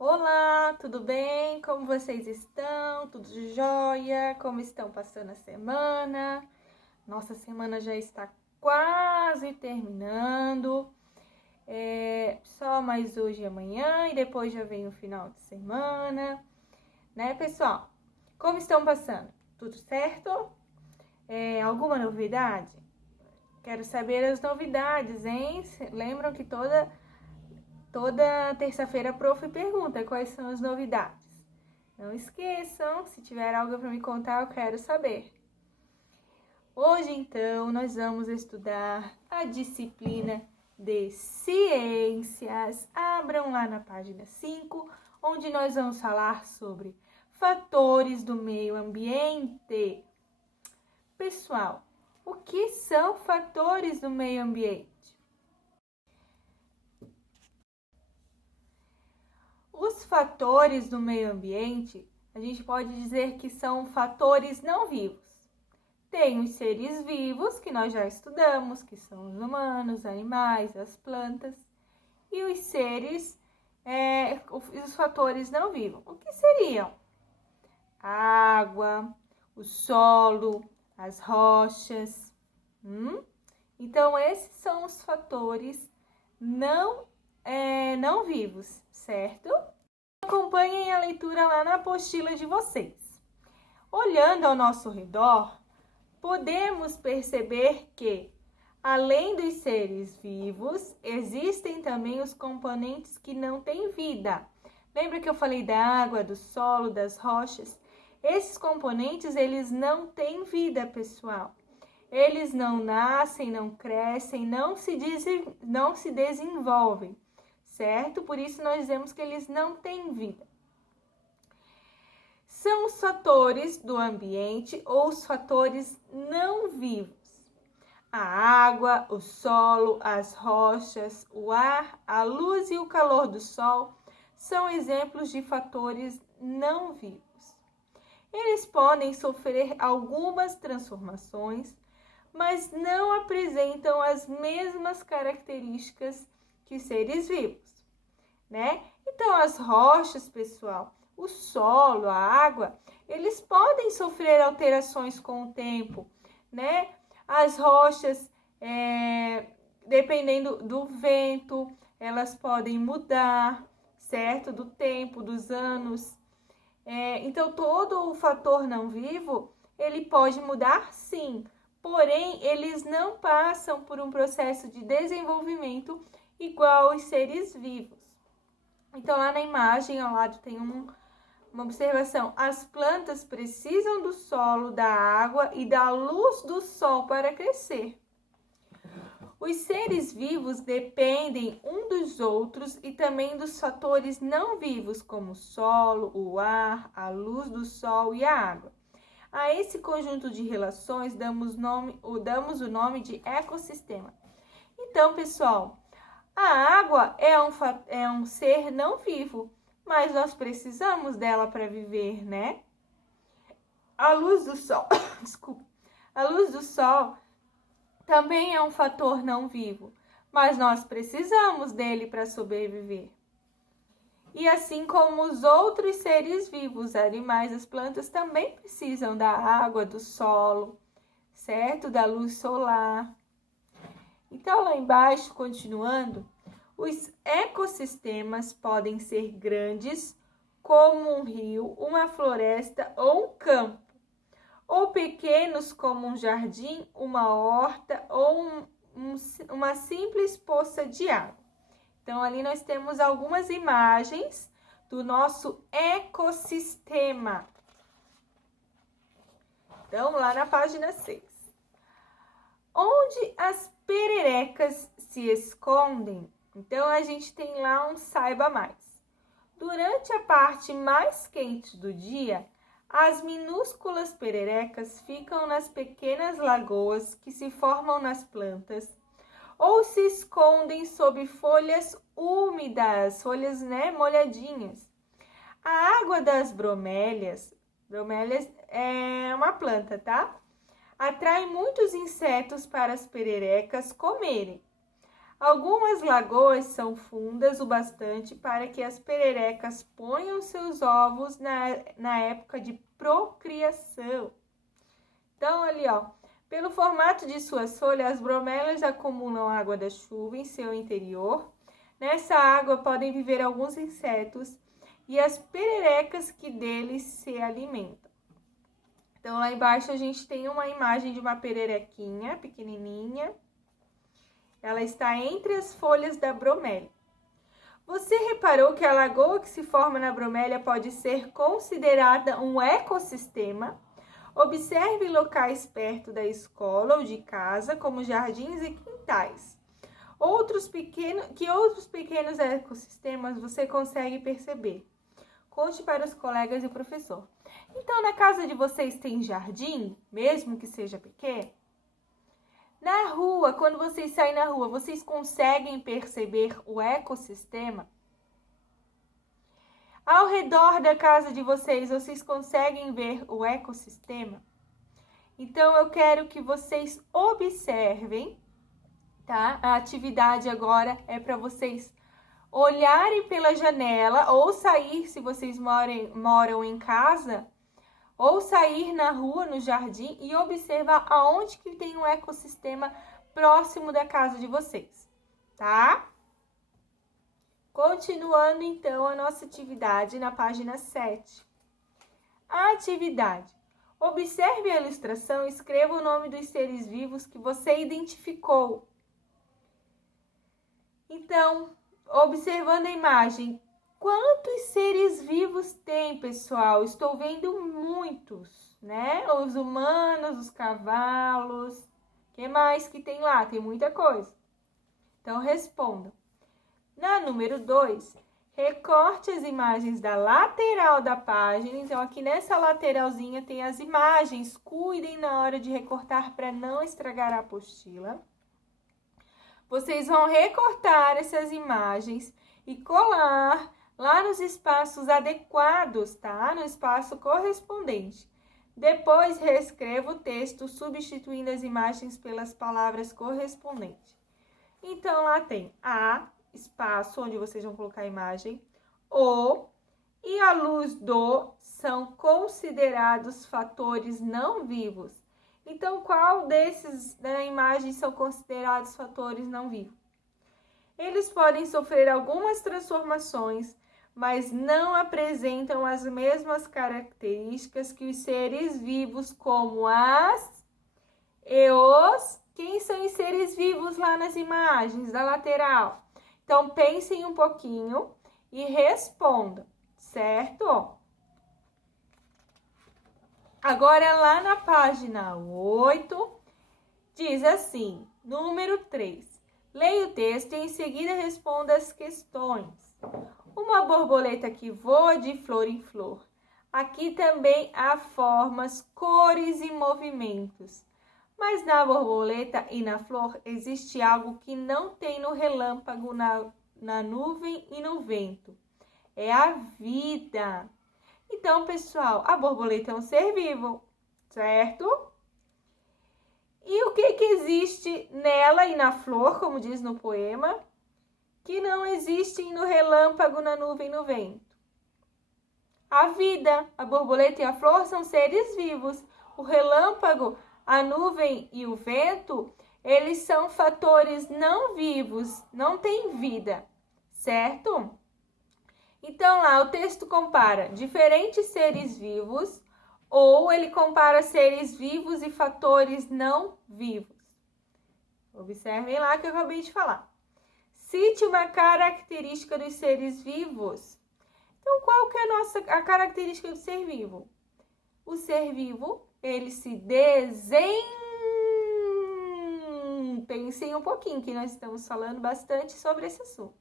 Olá, tudo bem? Como vocês estão? Tudo jóia? Como estão passando a semana? Nossa semana já está quase terminando. Só mais hoje e amanhã e depois já vem o final de semana, né, pessoal? Como estão passando? Tudo certo? Alguma novidade? Quero saber as novidades, hein? Lembram que toda terça-feira a prof pergunta quais são as novidades. Não esqueçam, se tiver algo para me contar, eu quero saber. Hoje, então, nós vamos estudar a disciplina de ciências. Abram lá na página 5, onde nós vamos falar sobre fatores do meio ambiente. Pessoal, o que são fatores do meio ambiente? Os fatores do meio ambiente, a gente pode dizer que são fatores não vivos. Tem os seres vivos, que nós já estudamos, que são os humanos, animais, as plantas, e os fatores não vivos. O que seriam? A água, o solo, as rochas. Então, esses são os fatores não vivos, certo? Acompanhem a leitura lá na apostila de vocês. Olhando ao nosso redor, podemos perceber que, além dos seres vivos, existem também os componentes que não têm vida. Lembra que eu falei da água, do solo, das rochas? Esses componentes, eles não têm vida, pessoal. Eles não nascem, não crescem, não se desenvolvem, certo? Por isso nós dizemos que eles não têm vida. São os fatores do ambiente ou os fatores não vivos. A água, o solo, as rochas, o ar, a luz e o calor do sol são exemplos de fatores não vivos. Eles podem sofrer algumas transformações, mas não apresentam as mesmas características que seres vivos, né? Então, as rochas, pessoal, o solo, a água, eles podem sofrer alterações com o tempo, né? As rochas, dependendo do vento, elas podem mudar, certo? Do tempo, dos anos. Então, todo o fator não vivo, ele pode mudar sim, porém, eles não passam por um processo de desenvolvimento igual aos seres vivos. Então, lá na imagem, ao lado, tem uma observação. As plantas precisam do solo, da água e da luz do sol para crescer. Os seres vivos dependem um dos outros e também dos fatores não vivos, como o solo, o ar, a luz do sol e a água. A esse conjunto de relações damos o nome de ecossistema. Então, pessoal, a água é um ser não vivo, mas nós precisamos dela para viver, né? A luz do sol, desculpa, a luz do sol também é um fator não vivo, mas nós precisamos dele para sobreviver. E assim como os outros seres vivos, animais, as plantas também precisam da água, do solo, certo? Da luz solar. Então, lá embaixo, continuando, os ecossistemas podem ser grandes, como um rio, uma floresta ou um campo, ou pequenos, como um jardim, uma horta ou uma simples poça de água. Então, ali nós temos algumas imagens do nosso ecossistema. Então, lá na página 6. Onde as pererecas se escondem? Então, a gente tem lá um saiba mais. Durante a parte mais quente do dia, as minúsculas pererecas ficam nas pequenas lagoas que se formam nas plantas ou se escondem sob folhas úmidas, folhas, molhadinhas. A água das bromélias é uma planta, tá? Atrai muitos insetos para as pererecas comerem. Algumas lagoas são fundas o bastante para que as pererecas ponham seus ovos na época de procriação. Então, ali, ó, pelo formato de suas folhas, as bromélias acumulam água da chuva em seu interior. Nessa água podem viver alguns insetos e as pererecas que deles se alimentam. Então, lá embaixo a gente tem uma imagem de uma pererequinha pequenininha. Ela está entre as folhas da bromélia. Você reparou que a lagoa que se forma na bromélia pode ser considerada um ecossistema? Observe locais perto da escola ou de casa, como jardins e quintais. Que outros pequenos ecossistemas você consegue perceber? Conte para os colegas e o professor. Então, na casa de vocês tem jardim, mesmo que seja pequeno? Na rua, quando vocês saem na rua, vocês conseguem perceber o ecossistema? Ao redor da casa de vocês, vocês conseguem ver o ecossistema? Então, eu quero que vocês observem, tá? A atividade agora é para vocês olharem pela janela ou sair, se vocês moram em casa, ou sair na rua, no jardim e observar aonde que tem um ecossistema próximo da casa de vocês, tá? Continuando, então, a nossa atividade na página 7. A atividade. Observe a ilustração e escreva o nome dos seres vivos que você identificou. Então, observando a imagem, quantos seres vivos tem, pessoal? Estou vendo muitos, né? Os humanos, os cavalos. O que mais que tem lá? Tem muita coisa. Então, respondam. Na número 2, recorte as imagens da lateral da página. Então, aqui nessa lateralzinha tem as imagens. Cuidem na hora de recortar para não estragar a apostila. Vocês vão recortar essas imagens e colar lá nos espaços adequados, tá? No espaço correspondente. Depois, reescreva o texto, substituindo as imagens pelas palavras correspondentes. Então, lá tem a, espaço, onde vocês vão colocar a imagem, o e a luz do são considerados fatores não vivos. Então, qual desses da imagem são considerados fatores não vivos? Eles podem sofrer algumas transformações, mas não apresentam as mesmas características que os seres vivos, como as e os... Quem são os seres vivos lá nas imagens da lateral? Então, pensem um pouquinho e respondam, certo? Agora, lá na página 8, diz assim, número 3. Leia o texto e em seguida responda as questões. Uma borboleta que voa de flor em flor. Aqui também há formas, cores e movimentos. Mas na borboleta e na flor existe algo que não tem no relâmpago, na nuvem e no vento. É a vida. Então, pessoal, a borboleta é um ser vivo, certo? E o que existe nela e na flor, como diz no poema, que não existem no relâmpago, na nuvem e no vento? A vida. A borboleta e a flor são seres vivos. O relâmpago, a nuvem e o vento, eles são fatores não vivos, não têm vida, certo? Então, lá o texto compara diferentes seres vivos ou ele compara seres vivos e fatores não vivos. Observem lá que eu acabei de falar. Cite uma característica dos seres vivos. Então, qual que é a característica do ser vivo? O ser vivo, ele se desenha. Pensem um pouquinho, que nós estamos falando bastante sobre esse assunto.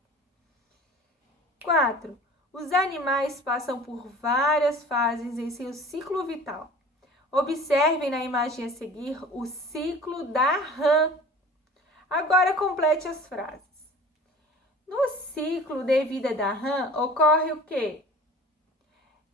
4. Os animais passam por várias fases em seu ciclo vital. Observem na imagem a seguir o ciclo da rã. Agora complete as frases. No ciclo de vida da rã ocorre o quê?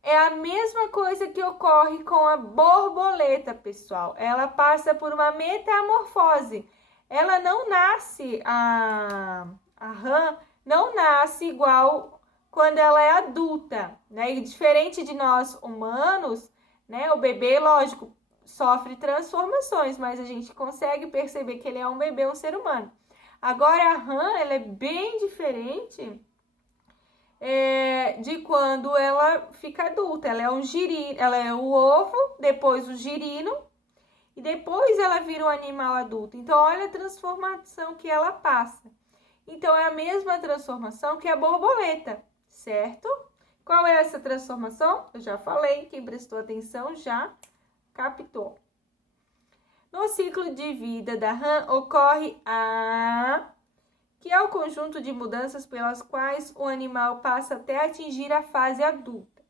É a mesma coisa que ocorre com a borboleta, pessoal. Ela passa por uma metamorfose. ela não nasce, a rã não nasce igual quando ela é adulta, né? E diferente de nós humanos, né? O bebê, lógico, sofre transformações, mas a gente consegue perceber que ele é um bebê, um ser humano. Agora, a rã, ela é bem diferente de quando ela fica adulta. Ela é um girino, ela é o ovo, depois o girino, e depois ela vira um animal adulto. Então, olha a transformação que ela passa. Então, é a mesma transformação que a borboleta, certo? Qual é essa transformação? Eu já falei, quem prestou atenção já captou. No ciclo de vida da rã ocorre que é o conjunto de mudanças pelas quais o animal passa até atingir a fase adulta.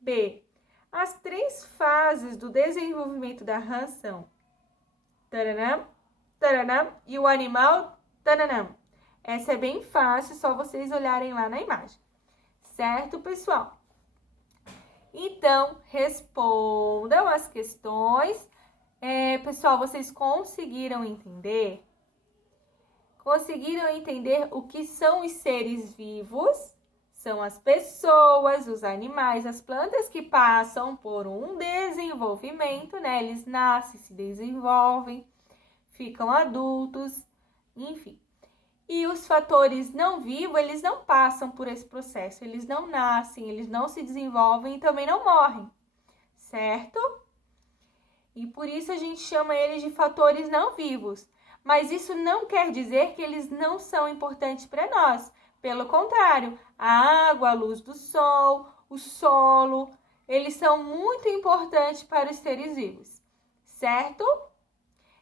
B. As 3 fases do desenvolvimento da rã são taranã, taranã e o animal taranã. Essa é bem fácil, só vocês olharem lá na imagem. Certo, pessoal? Então, respondam as questões. Pessoal, vocês conseguiram entender? Conseguiram entender o que são os seres vivos? São as pessoas, os animais, as plantas que passam por um desenvolvimento, né? Eles nascem, se desenvolvem, ficam adultos, enfim. E os fatores não vivos, eles não passam por esse processo, eles não nascem, eles não se desenvolvem e também não morrem, certo? E por isso a gente chama eles de fatores não vivos. Mas isso não quer dizer que eles não são importantes para nós. Pelo contrário, a água, a luz do sol, o solo, eles são muito importantes para os seres vivos, certo?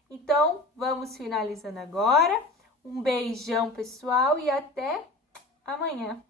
Então, vamos finalizando agora. Um beijão, pessoal, e até amanhã.